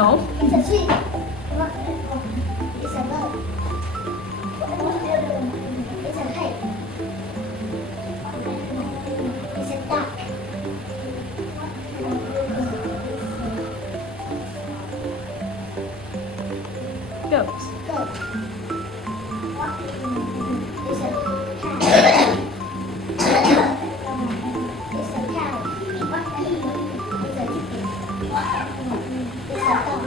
No. It's a tree. It's a bird. It's a kite. It's a duck. Goat. Goat. It's a cow. It's a cow. It's a chicken. It's a dog.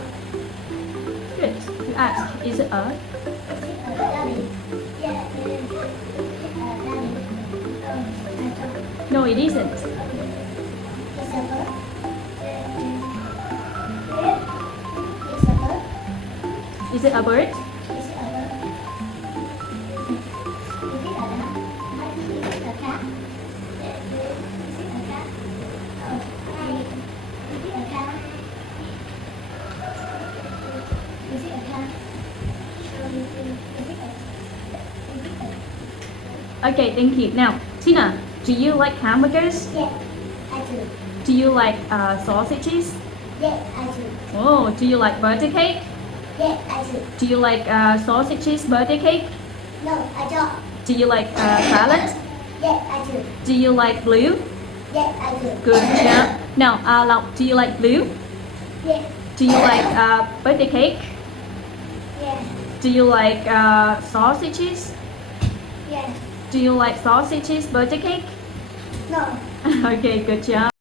Good. You ask, is it a? Is it a rabbit? Yeah, it is. A rabbit. I don't. No, it isn't. It's a bird. It's a bird. Is it a bird? Is it a bird? Is it a duck? Is it a cat? Is it a cat? Oh, is it a cat? Is it a cat? Okay, thank you. Now, Tina, do you like hamburgers? Yeah, I do. Do you like sausages? Yeah, I do. Oh, do you like birthday cake? Yeah, I do. Do you like sausages birthday cake? No, I don't. Do you like salad? Yeah, I do. Do you like blue? Yeah, I do. Good job. Now, Lộc, do you like blue? Yeah, Do you like birthday cake? yeah, Do you like sausages? yeah. Do you like sausages birthday cake? No. Okay, good job.